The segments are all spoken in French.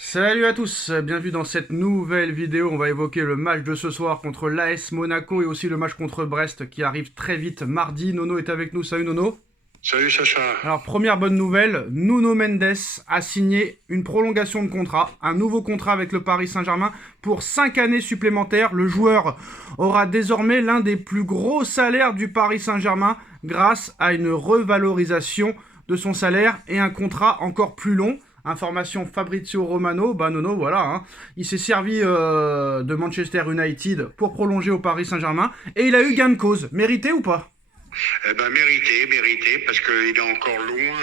Salut à tous, bienvenue dans cette nouvelle vidéo. On va évoquer le match de ce soir contre l'AS Monaco et aussi le match contre Brest qui arrive très vite mardi. Nono est avec nous, salut Nono. Salut Sacha. Alors première bonne nouvelle, Nuno Mendes a signé une prolongation de contrat, un nouveau contrat avec le Paris Saint-Germain pour 5 années supplémentaires. Le joueur aura désormais l'un des plus gros salaires du Paris Saint-Germain grâce à une revalorisation de son salaire et un contrat encore plus long. Information Fabrizio Romano, Nono, voilà, hein. Il s'est servi de Manchester United pour prolonger au Paris Saint-Germain et il a eu gain de cause. Mérité ou pas? Mérité, parce qu'il est encore loin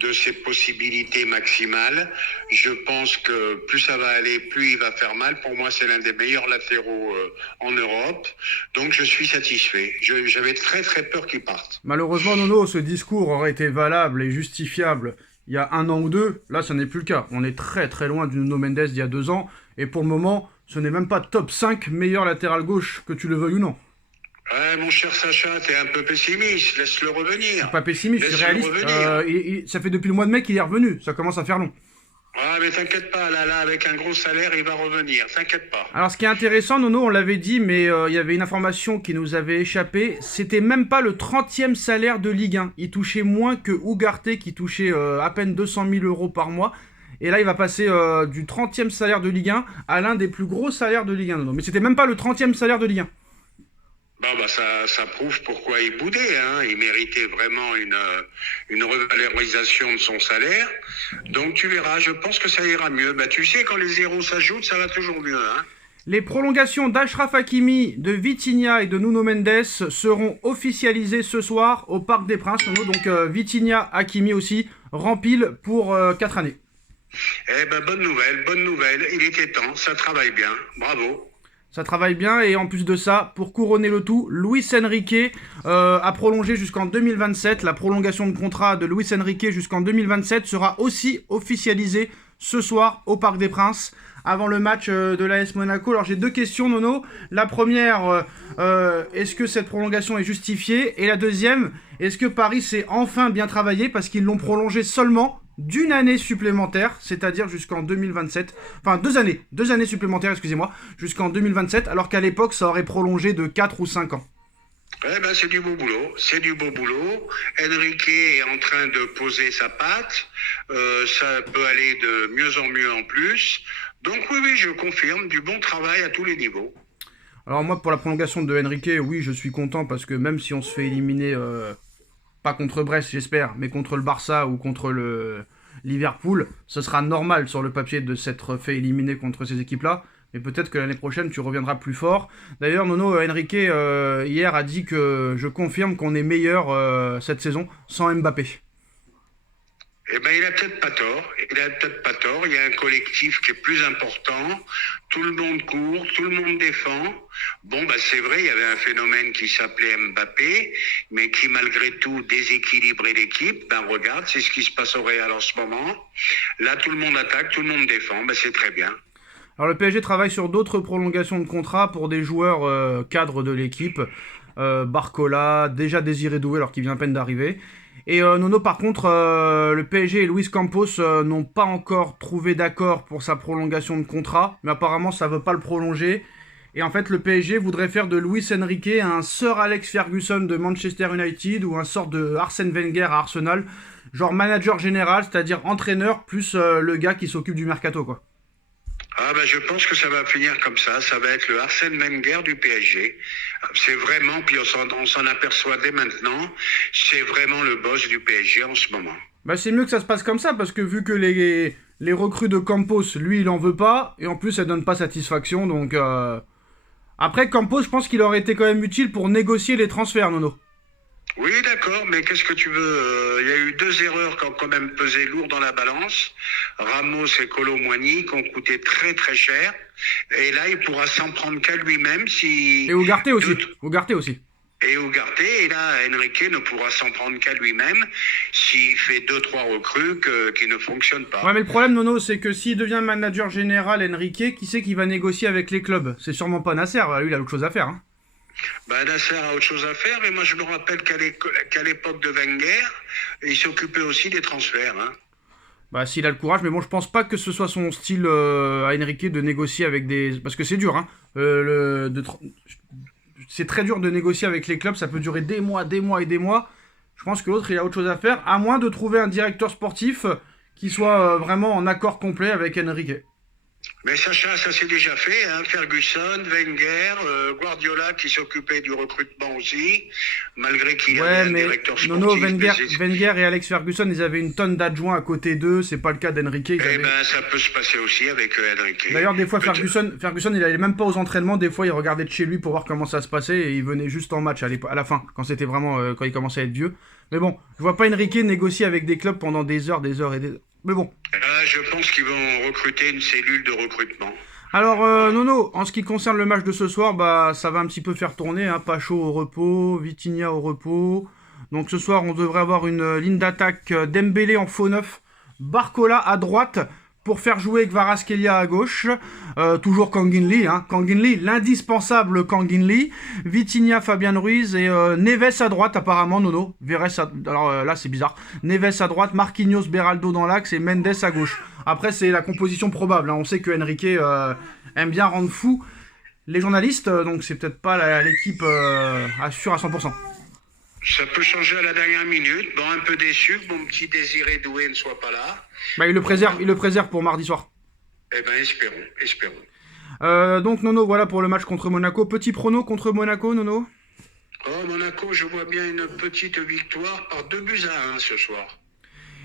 de ses possibilités maximales. Je pense que plus ça va aller, plus il va faire mal. Pour moi, c'est l'un des meilleurs latéraux en Europe. Donc, je suis satisfait. J'avais très très peur qu'il parte. Malheureusement, Nono, ce discours aurait été valable et justifiable il y a un an ou deux. Là, ça n'est plus le cas. On est très très loin du Nuno Mendes d'il y a 2 ans. Et pour le moment, ce n'est même pas top 5 meilleur latéral gauche, que tu le veuilles ou non. Ouais, mon cher Sacha, t'es un peu pessimiste. Laisse-le Je suis revenir. pas pessimiste, je suis Laisse-le réaliste. revenir. Ça fait depuis le mois de mai qu'il est revenu. Ça commence à faire long. Ah, mais t'inquiète pas, là, avec un gros salaire, il va revenir. T'inquiète pas. Alors, ce qui est intéressant, Nono, on l'avait dit, mais il y avait une information qui nous avait échappé. C'était même pas le 30e salaire de Ligue 1. Il touchait moins que Ugarte, qui touchait à peine 200 000 euros par mois. Et là, il va passer du 30e salaire de Ligue 1 à l'un des plus gros salaires de Ligue 1, Nono. Mais c'était même pas le 30e salaire de Ligue 1. Ça prouve pourquoi il boudait, hein. Il méritait vraiment une revalorisation de son salaire. Donc tu verras, je pense que ça ira mieux. Tu sais, quand les zéros s'ajoutent, ça va toujours mieux, hein. Les prolongations d'Achraf Hakimi, de Vitinha et de Nuno Mendes seront officialisées ce soir au Parc des Princes, Nono. Donc Vitinha, Hakimi aussi, rempile pour 4 années. Bonne nouvelle. Il était temps, ça travaille bien. Bravo. Ça travaille bien et en plus de ça, pour couronner le tout, Luis Enrique a prolongé jusqu'en 2027. La prolongation de contrat de Luis Enrique jusqu'en 2027 sera aussi officialisée ce soir au Parc des Princes avant le match de l'AS Monaco. Alors j'ai deux questions, Nono. La première, est-ce que cette prolongation est justifiée? Et la deuxième, est-ce que Paris s'est enfin bien travaillé parce qu'ils l'ont prolongé seulement d'une année supplémentaire, c'est-à-dire jusqu'en 2027, enfin 2 années supplémentaires, excusez-moi, jusqu'en 2027, alors qu'à l'époque ça aurait prolongé de 4 ou 5 ans. C'est du beau boulot, c'est du beau boulot. Enrique est en train de poser sa patte. Ça peut aller de mieux en mieux en plus. Donc oui, je confirme, du bon travail à tous les niveaux. Alors moi pour la prolongation de Enrique, oui je suis content parce que même si on se fait éliminer, pas contre Brest j'espère, mais contre le Barça ou contre le Liverpool, ce sera normal sur le papier de s'être fait éliminer contre ces équipes-là. Mais peut-être que l'année prochaine, tu reviendras plus fort. D'ailleurs, Nono, Enrique, hier, a dit que je confirme qu'on est meilleur cette saison sans Mbappé. Il a peut-être pas tort. Il y a un collectif qui est plus important. Tout le monde court, tout le monde défend. C'est vrai, il y avait un phénomène qui s'appelait Mbappé, mais qui malgré tout déséquilibrait l'équipe. Regarde, c'est ce qui se passe au Real en ce moment. Là, tout le monde attaque, tout le monde défend. C'est très bien. Alors le PSG travaille sur d'autres prolongations de contrat pour des joueurs cadres de l'équipe. Barcola, déjà Désiré Doué alors qu'il vient à peine d'arriver. Et Nono, par contre, le PSG et Luis Campos n'ont pas encore trouvé d'accord pour sa prolongation de contrat, mais apparemment ça ne veut pas le prolonger. Et en fait, le PSG voudrait faire de Luis Enrique un Sir Alex Ferguson de Manchester United ou un sort de Arsène Wenger à Arsenal, genre manager général, c'est-à-dire entraîneur plus le gars qui s'occupe du mercato, quoi. Je pense que ça va finir comme ça va être le Arsène Wenger du PSG. C'est vraiment, puis on s'en aperçoit dès maintenant, c'est vraiment le boss du PSG en ce moment. C'est mieux que ça se passe comme ça, parce que vu que les recrues de Campos, lui, il en veut pas, et en plus, ça donne pas satisfaction, donc... Après, Campos, je pense qu'il aurait été quand même utile pour négocier les transferts, Nono. Oui, d'accord, mais qu'est-ce que tu veux? Il y a eu 2 erreurs qui ont quand même pesé lourd dans la balance. Ramos et Kolo Muani qui ont coûté très très cher. Et là, il pourra s'en prendre qu'à lui-même si... Et Ugarte aussi. Ugarte aussi. Et Ugarte, et là, Enrique ne pourra s'en prendre qu'à lui-même s'il fait 2-3 recrues qui ne fonctionnent pas. Ouais, mais le problème, Nono, c'est que s'il devient manager général, Enrique, qui c'est qui va négocier avec les clubs? C'est sûrement pas Nasser, lui, il a autre chose à faire, hein. Nasser a autre chose à faire, mais moi je me rappelle qu'à l'époque de Wenger, il s'occupait aussi des transferts, hein. Bah, s'il a le courage, mais bon, je pense pas que ce soit son style à Enrique de négocier avec des. Parce que c'est dur, hein. C'est très dur de négocier avec les clubs, ça peut durer des mois, des mois et des mois. Je pense que l'autre, il a autre chose à faire, à moins de trouver un directeur sportif qui soit vraiment en accord complet avec Enrique. Mais Sacha, ça s'est déjà fait, hein. Ferguson, Wenger, Guardiola qui s'occupait du recrutement aussi, malgré qu'il avait un directeur sportif. Nono, Wenger et Alex Ferguson, ils avaient une tonne d'adjoints à côté d'eux, c'est pas le cas d'Enrique. Eh ben, ça peut se passer aussi avec Enrique. D'ailleurs, des fois, Ferguson, il allait même pas aux entraînements, des fois, il regardait de chez lui pour voir comment ça se passait, et il venait juste en match à la fin, quand c'était vraiment, quand il commençait à être vieux. Mais bon, je vois pas Enrique négocier avec des clubs pendant des heures et des heures. Mais bon. Je pense qu'ils vont recruter une cellule de recrutement. Alors, Nono, en ce qui concerne le match de ce soir, bah, ça va un petit peu faire tourner. Hein, Pacho au repos, Vitinha au repos. Donc ce soir, on devrait avoir une ligne d'attaque Dembélé en faux neuf, Barcola à droite pour faire jouer Kvaratskhelia à gauche. Toujours Kangin Lee, hein. Kangin Lee, l'indispensable Kangin Lee. Vitinha, Fabian Ruiz et Neves à droite apparemment, Nono. Alors là c'est bizarre. Neves à droite, Marquinhos, Beraldo dans l'axe et Mendes à gauche. Après c'est la composition probable. Hein. On sait que Enrique aime bien rendre fou les journalistes, donc c'est peut-être pas l'équipe sûre à 100%. Ça peut changer à la dernière minute. Bon, un peu déçu que mon petit Désiré Doué ne soit pas là. Bah, il le préserve pour mardi soir. Eh ben, espérons. Donc, Nono, voilà pour le match contre Monaco. Petit prono contre Monaco, Nono? Oh, Monaco, je vois bien une petite victoire par 2-1 ce soir.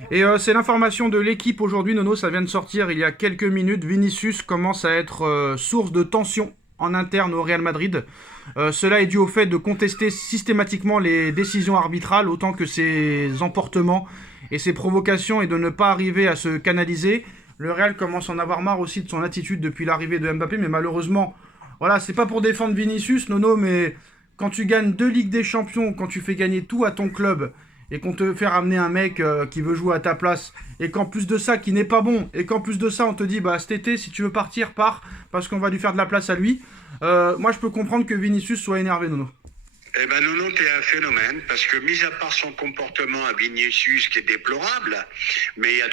Et c'est l'information de l'équipe aujourd'hui, Nono. Ça vient de sortir il y a quelques minutes. Vinicius commence à être source de tension en interne au Real Madrid. Cela est dû au fait de contester systématiquement les décisions arbitrales autant que ses emportements et ses provocations et de ne pas arriver à se canaliser. Le Real commence à en avoir marre aussi de son attitude depuis l'arrivée de Mbappé, mais malheureusement, voilà, c'est pas pour défendre Vinicius, Nono, mais quand tu gagnes 2 Ligues des Champions, quand tu fais gagner tout à ton club et qu'on te fait ramener un mec qui veut jouer à ta place, et qu'en plus de ça, qui n'est pas bon, et qu'en plus de ça, on te dit, bah cet été, si tu veux partir, pars, parce qu'on va lui faire de la place à lui, moi je peux comprendre que Vinicius soit énervé, Nono. Eh ben Nono, t'es un phénomène, parce que mis à part son comportement à Vinicius qui est déplorable, mais il y a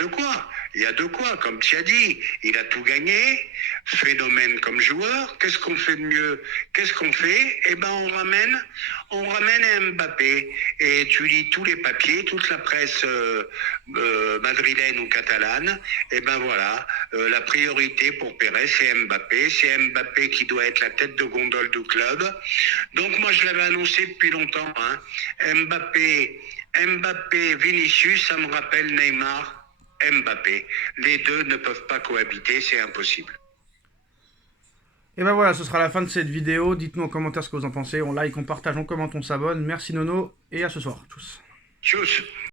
de quoi, comme tu as dit, il a tout gagné, phénomène comme joueur, qu'est-ce qu'on fait de mieux? Qu'est-ce qu'on fait? Eh ben on ramène Mbappé, et tu lis tous les papiers, toute la presse madrilène ou catalane, eh ben voilà, la priorité pour Pérez, c'est Mbappé qui doit être la tête de gondole du club, donc moi je l'avais annoncé depuis longtemps, hein. Mbappé, Vinicius, ça me rappelle Neymar, Mbappé. Les deux ne peuvent pas cohabiter, c'est impossible. Et ben voilà, ce sera la fin de cette vidéo. Dites-nous en commentaire ce que vous en pensez. On like, on partage, on commente, on s'abonne. Merci Nono et à ce soir tous. Tchuss.